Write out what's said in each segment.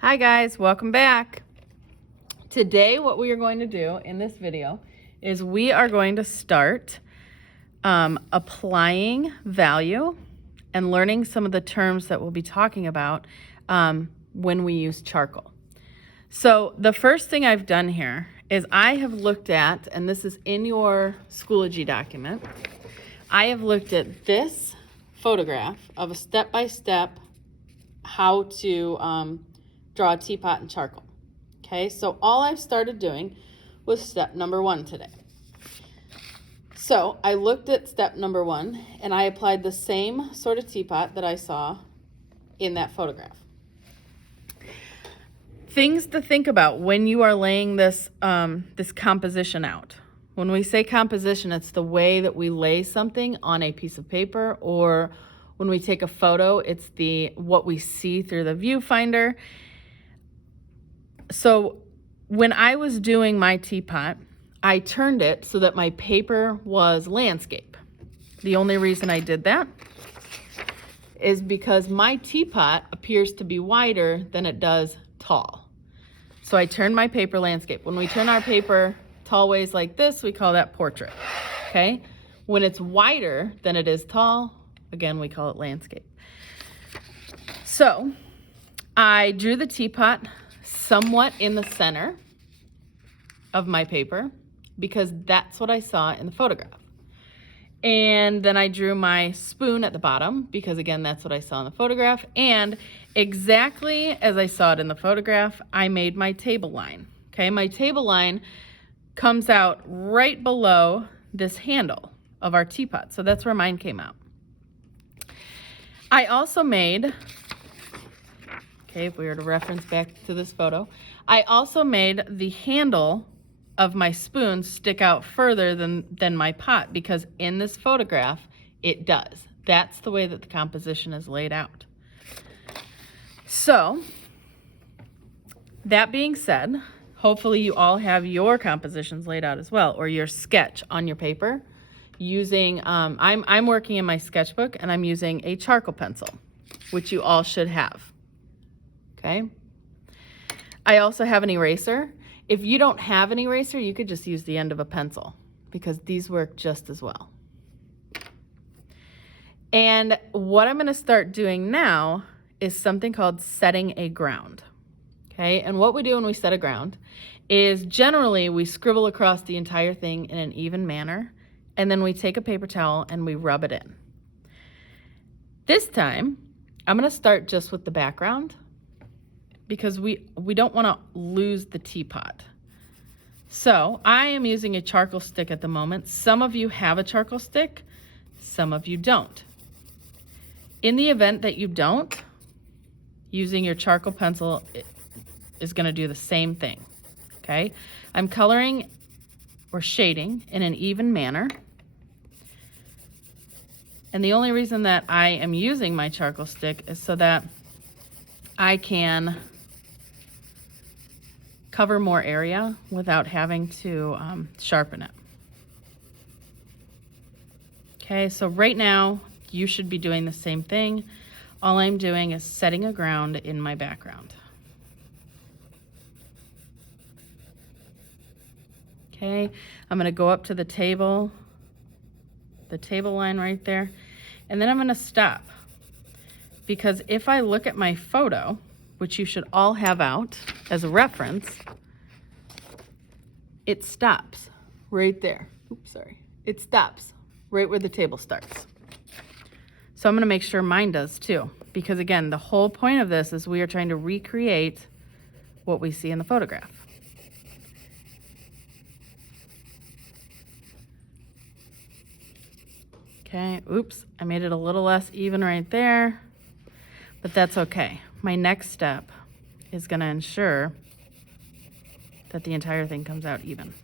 Hi guys, welcome back. Today what we are going to do in this video is we are going to start applying value and learning some of the terms that we'll be talking about when we use charcoal. So the first thing I've done here is I have looked at, and this is in your Schoology document, I have looked at this photograph of a step-by-step how to draw a teapot in charcoal. Okay, so all I've started doing was step number 1 today. So I looked at step number 1 and I applied the same sort of teapot that I saw in that photograph. Things to think about when you are laying this, this composition out. When we say composition, it's the way that we lay something on a piece of paper, or when we take a photo, it's what we see through the viewfinder. So when I was doing my teapot, I turned it so that my paper was landscape. The only reason I did that is because my teapot appears to be wider than it does tall. So I turned my paper landscape. When we turn our paper tall ways like this, we call that portrait, okay? When it's wider than it is tall, again, we call it landscape. So I drew the teapot somewhat in the center of my paper because that's what I saw in the photograph. And then I drew my spoon at the bottom because, again, that's what I saw in the photograph. And exactly as I saw it in the photograph, I made my table line. Okay, my table line comes out right below this handle of our teapot. So that's where mine came out. I also made, okay, if we were to reference back to this photo, I also made the handle of my spoon stick out further than my pot because in this photograph, it does. That's the way that the composition is laid out. So, that being said, hopefully you all have your compositions laid out as well, or your sketch on your paper using, I'm working in my sketchbook and I'm using a charcoal pencil, which you all should have. Okay. I also have an eraser. If you don't have an eraser, you could just use the end of a pencil because these work just as well. And what I'm going to start doing now is something called setting a ground. Okay. And what we do when we set a ground is generally we scribble across the entire thing in an even manner, and then we take a paper towel and we rub it in. This time, I'm going to start just with the background, because we don't want to lose the teapot. So I am using a charcoal stick at the moment. Some of you have a charcoal stick, some of you don't. In the event that you don't, using your charcoal pencil is going to do the same thing. Okay, I'm coloring or shading in an even manner. And the only reason that I am using my charcoal stick is so that I can cover more area without having to sharpen it. Okay, so right now you should be doing the same thing. All I'm doing is setting a ground in my background. Okay, I'm going to go up to the table line right there, and then I'm going to stop. Because if I look at my photo, which you should all have out as a reference, it stops right there. Oops, sorry. It stops right where the table starts. So I'm going to make sure mine does too, because again, the whole point of this is we are trying to recreate what we see in the photograph. Okay, oops, I made it a little less even right there, but that's okay. My next step is going to ensure that the entire thing comes out even.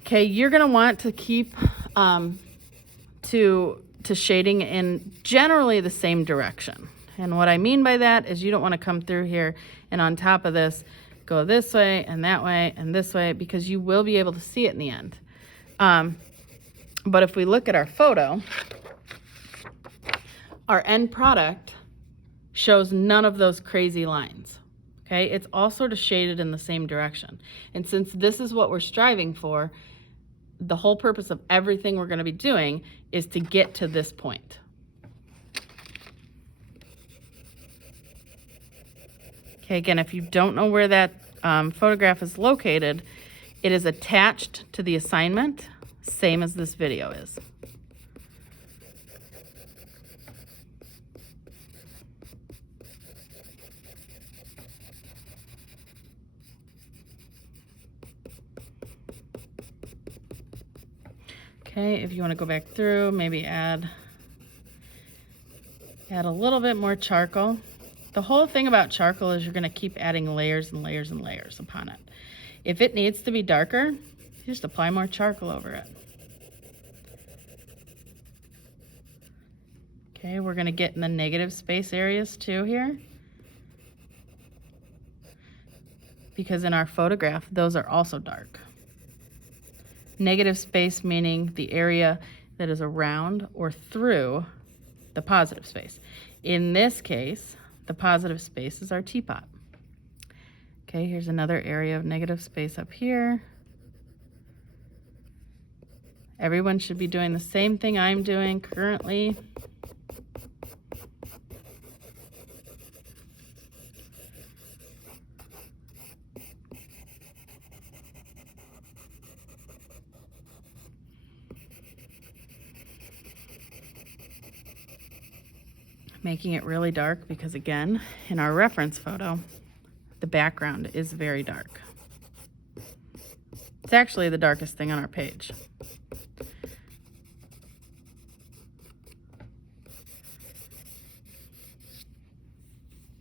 Okay, you're going to want to keep to shading in generally the same direction. And what I mean by that is you don't want to come through here and on top of this go this way and that way and this way, because you will be able to see it in the end. But if we look at our photo, Our end product shows none of those crazy lines. Okay, it's all sort of shaded in the same direction. And since this is what we're striving for, the whole purpose of everything we're going to be doing is to get to this point. Okay, again, if you don't know where that photograph is located, it is attached to the assignment, same as this video is. Okay, if you want to go back through, maybe add a little bit more charcoal. The whole thing about charcoal is you're going to keep adding layers and layers and layers upon it. If it needs to be darker, you just apply more charcoal over it. Okay, we're going to get in the negative space areas too here, because in our photograph, those are also dark. Negative space meaning the area that is around or through the positive space. In this case, the positive space is our teapot. Okay, here's another area of negative space up here. Everyone should be doing the same thing I'm doing currently. Making it really dark because, again, in our reference photo, the background is very dark. It's actually the darkest thing on our page.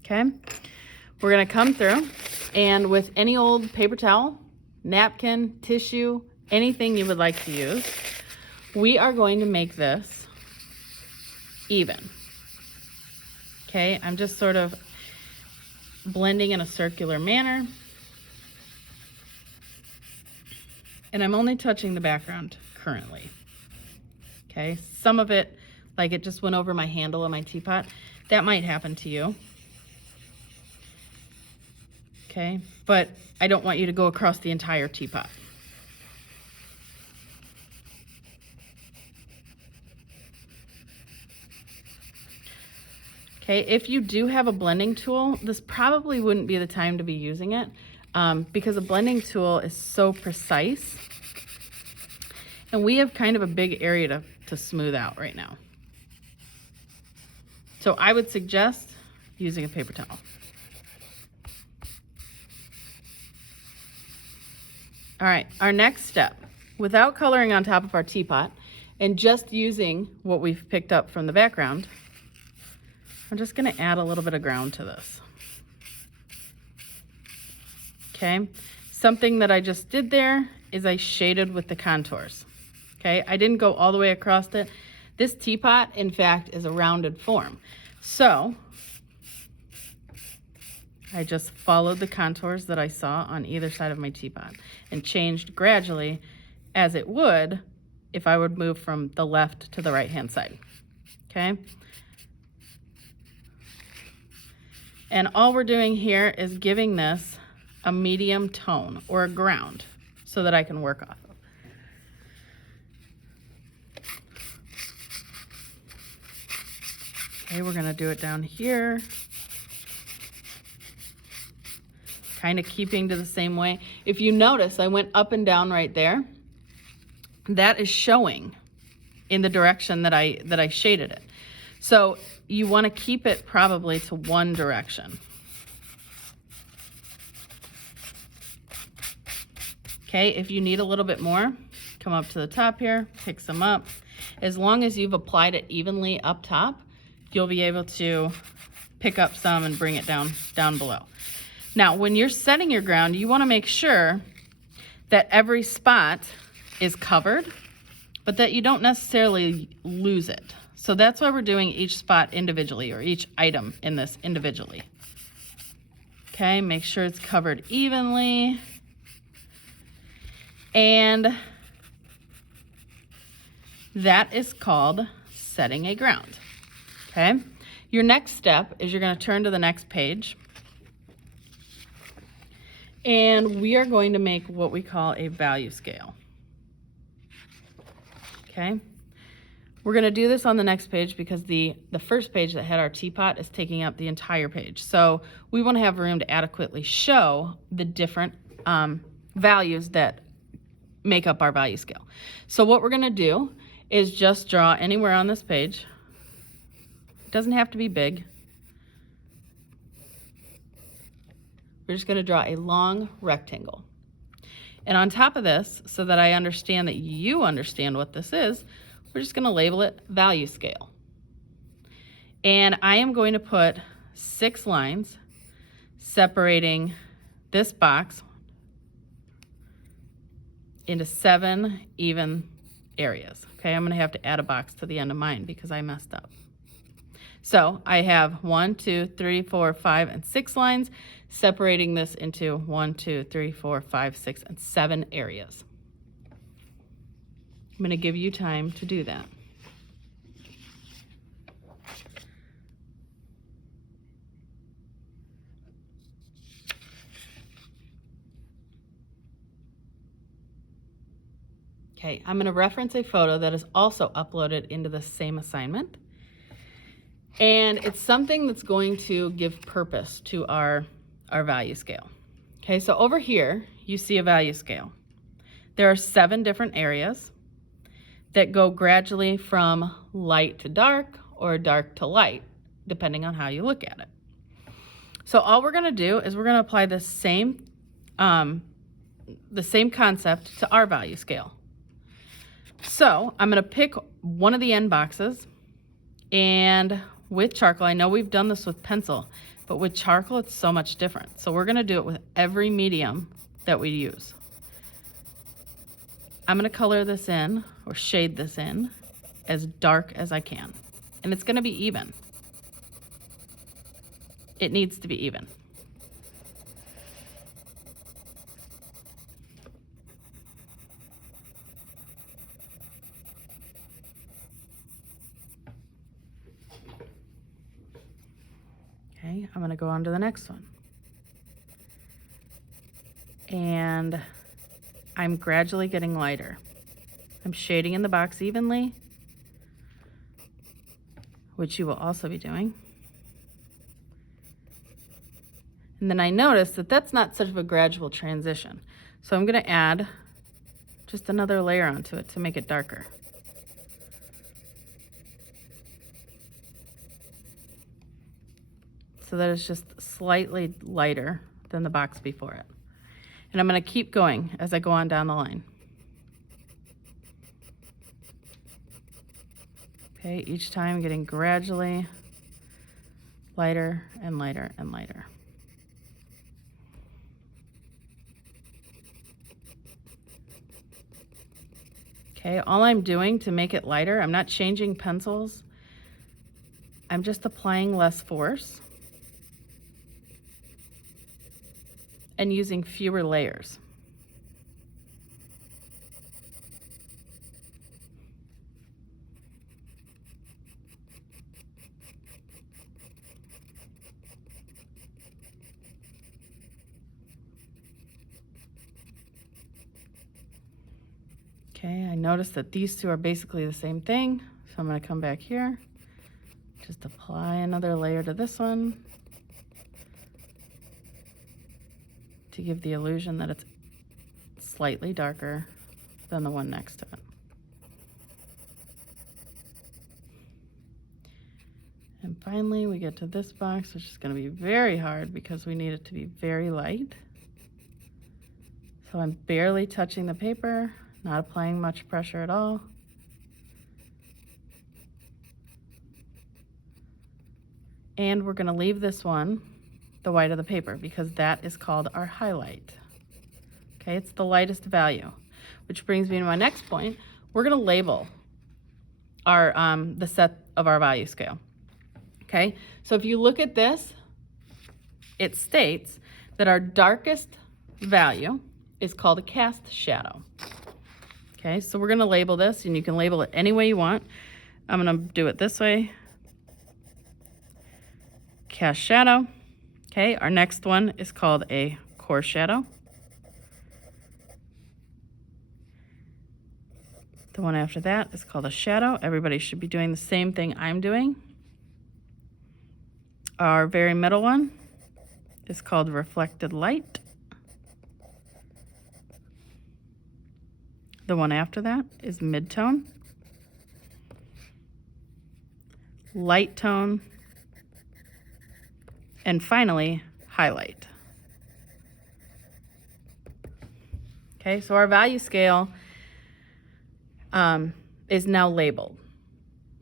Okay, we're going to come through, and with any old paper towel, napkin, tissue, anything you would like to use, we are going to make this even. Okay, I'm just sort of blending in a circular manner. And I'm only touching the background currently. Okay, some of it, like it just went over my handle of my teapot. That might happen to you. Okay, but I don't want you to go across the entire teapot. Okay, if you do have a blending tool, this probably wouldn't be the time to be using it because a blending tool is so precise. And we have kind of a big area to smooth out right now. So I would suggest using a paper towel. All right, our next step, without coloring on top of our teapot and just using what we've picked up from the background, I'm just going to add a little bit of ground to this. Okay, something that I just did there is I shaded with the contours. Okay, I didn't go all the way across it. This teapot, in fact, is a rounded form. So I just followed the contours that I saw on either side of my teapot and changed gradually as it would if I would move from the left to the right-hand side. Okay. And all we're doing here is giving this a medium tone or a ground so that I can work off of. Okay, we're gonna do it down here. Kind of keeping to the same way. If you notice, I went up and down right there. That is showing in the direction that I shaded it. So you want to keep it probably to one direction. Okay, if you need a little bit more, come up to the top here, pick some up. As long as you've applied it evenly up top, you'll be able to pick up some and bring it down below. Now, when you're setting your ground, you want to make sure that every spot is covered, but that you don't necessarily lose it. So that's why we're doing each spot individually, or each item in this individually. Okay, make sure it's covered evenly. And that is called setting a ground. okay? Your next step is you're going to turn to the next page. And we are going to make what we call a value scale. Okay? We're going to do this on the next page because the first page that had our teapot is taking up the entire page. So we want to have room to adequately show the different values that make up our value scale. So what we're going to do is just draw anywhere on this page. It doesn't have to be big. We're just going to draw a long rectangle. And on top of this, so that I understand that you understand what this is, we're just going to label it value scale. And I am going to put 6 lines separating this box into 7 even areas. Okay, I'm going to have to add a box to the end of mine because I messed up. So I have 1, 2, 3, 4, 5, and 6 lines separating this into 1, 2, 3, 4, 5, 6, and 7 areas. I'm going to give you time to do that. Okay, I'm going to reference a photo that is also uploaded into the same assignment. And it's something that's going to give purpose to our value scale. Okay, so over here, you see a value scale. There are 7 different areas that go gradually from light to dark or dark to light, depending on how you look at it. So all we're going to do is we're going to apply the same concept to our value scale. So I'm going to pick one of the end boxes, and with charcoal, I know we've done this with pencil, but with charcoal it's so much different. So we're going to do it with every medium that we use. I'm going to color this in, or shade this in, as dark as I can. And it's going to be even. It needs to be even. Okay, I'm going to go on to the next one. And I'm gradually getting lighter. I'm shading in the box evenly, which you will also be doing. And then I notice that that's not such of a gradual transition. So I'm going to add just another layer onto it to make it darker. So that it's just slightly lighter than the box before it. And I'm going to keep going as I go on down the line. Okay, each time getting gradually lighter and lighter and lighter. Okay, all I'm doing to make it lighter, I'm not changing pencils. I'm just applying less force and using fewer layers. Okay, I noticed that these two are basically the same thing, so I'm going to come back here, just apply another layer to this one to give the illusion that it's slightly darker than the one next to it. And finally, we get to this box, which is going to be very hard because we need it to be very light. So I'm barely touching the paper, not applying much pressure at all. And we're going to leave this one the white of the paper because that is called our highlight. Okay, it's the lightest value, which brings me to my next point. We're going to label our the set of our value scale. Okay, so if you look at this, it states that our darkest value is called a cast shadow. Okay, so we're going to label this, and you can label it any way you want. I'm going to do it this way cast shadow. Okay, our next one is called a core shadow. The one after that is called a shadow. Everybody should be doing the same thing I'm doing. Our very middle one is called reflected light. The one after that is midtone, light tone, and finally, highlight. Okay, so our value scale is now labeled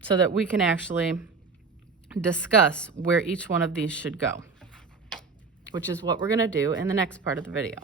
so that we can actually discuss where each one of these should go, which is what we're going to do in the next part of the video.